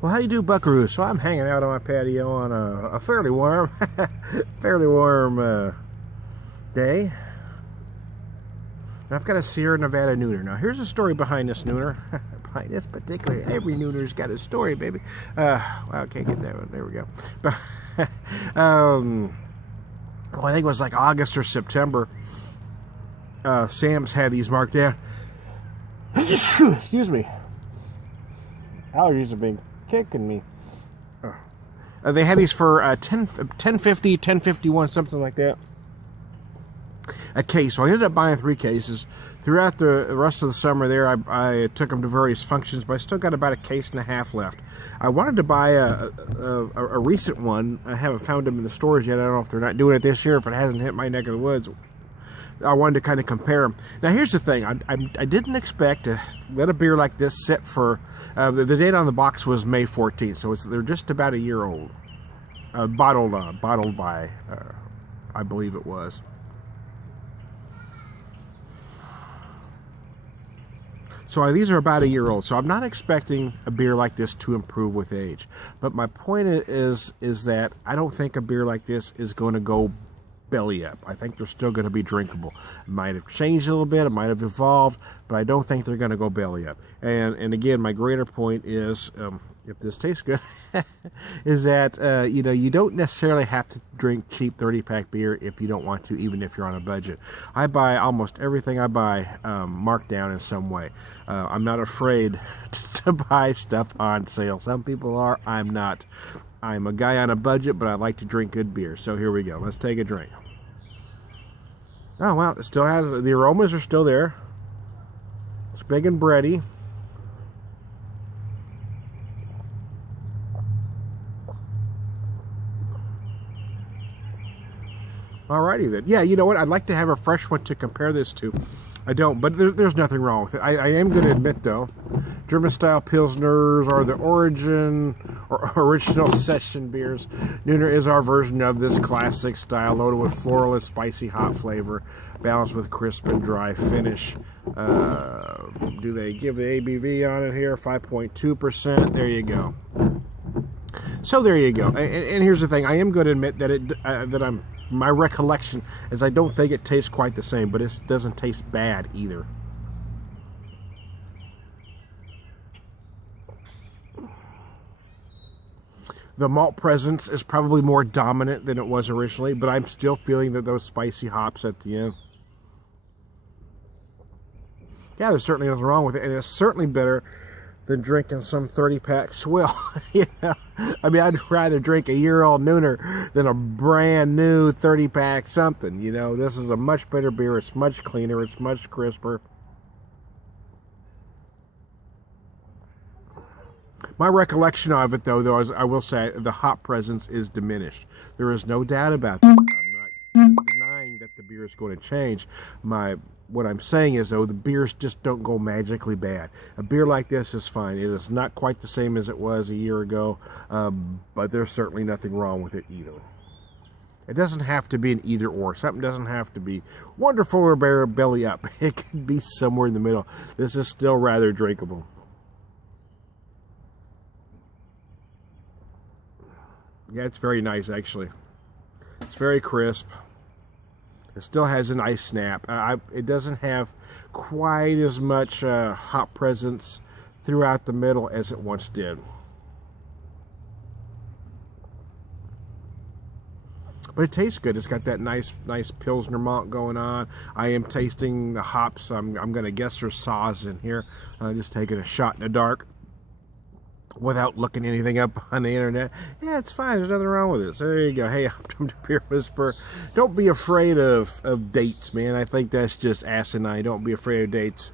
Well, how you do, Buckaroo? So I'm hanging out on my patio on a fairly warm, day. And I've got a Sierra Nevada Nooner. Now, here's a story behind this Nooner. Behind this particular, every Nooner's got a story, baby. Well, I can't get that one. There we go. But, well, I think it was like August or September. Sam's had these marked down. Excuse me. Allergies have been kicking me. They had these for 1050, 1051, something like that. A case. So I ended up buying 3 cases. Throughout the rest of the summer there, I took them to various functions, but I still got about a case and a half left. I wanted to buy a recent one. I haven't found them in the stores yet. I don't know if they're not doing it this year, if it hasn't hit my neck of the woods. I wanted to kind of compare them. Now, here's the thing. I didn't expect to let a beer like this sit for... the date on the box was May 14th, so they're just about a year old. Bottled by, I believe it was. So these are about a year old. So I'm not expecting a beer like this to improve with age. But my point is that I don't think a beer like this is going to go belly up. I think they're still going to be drinkable. It might have changed a little bit, it might have evolved, but I don't think they're going to go belly up. And again, my greater point is, if this tastes good, is that you don't necessarily have to drink cheap 30-pack beer if you don't want to, even if you're on a budget. I buy almost everything I buy marked down in some way. I'm not afraid to buy stuff on sale. Some people are. I'm not. I'm a guy on a budget, but I like to drink good beer. So here we go. Let's take a drink. Oh, well, it still has... The aromas are still there. It's big and bready. Alrighty then. Yeah, you know what? I'd like to have a fresh one to compare this to. I don't, but there's nothing wrong with it. I am going to admit, though, German-style Pilsners are the origin or original session beers. Nooner is our version of this classic style, loaded with floral and spicy hop flavor, balanced with crisp and dry finish. Do they give the ABV on it here? 5.2%. There you go. So there you go. And here's the thing. I am going to admit that my recollection is I don't think it tastes quite the same, but it doesn't taste bad either. The malt presence is probably more dominant than it was originally, but I'm still feeling those spicy hops at the end. Yeah, there's certainly nothing wrong with it, and it's certainly better than drinking some 30-pack swill. You know, I mean, I'd rather drink a year-old Nooner than a brand new 30-pack something. You know, this is a much better beer. It's much cleaner. It's much crisper. My recollection of it, though, is I will say the hop presence is diminished. There is no doubt about that. I'm not denying that the beer is going to change. What I'm saying is, though, the beers just don't go magically bad. A beer like this is fine. It is not quite the same as it was a year ago, but there's certainly nothing wrong with it either. It doesn't have to be an either-or. Something doesn't have to be wonderful or belly up. It can be somewhere in the middle. This is still rather drinkable. Yeah, it's very nice, actually. It's very crisp. It still has a nice snap. It doesn't have quite as much hop presence throughout the middle as it once did. But it tastes good. It's got that nice Pilsner malt going on. I am tasting the hops. I'm going to guess there's saws in here. Just taking a shot in the dark without looking anything up on the internet. Yeah, it's fine. There's nothing wrong with it. So there you go. Hey, I'm the Beer Whisperer. Don't be afraid of dates, man. I think that's just asinine. Don't be afraid of dates.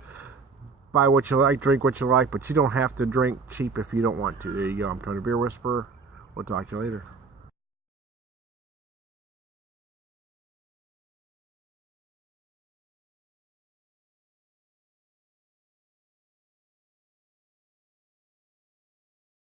Buy what you like, drink what you like, but you don't have to drink cheap if you don't want to. There you go. I'm Tony Beer Whisperer. We'll talk to you later.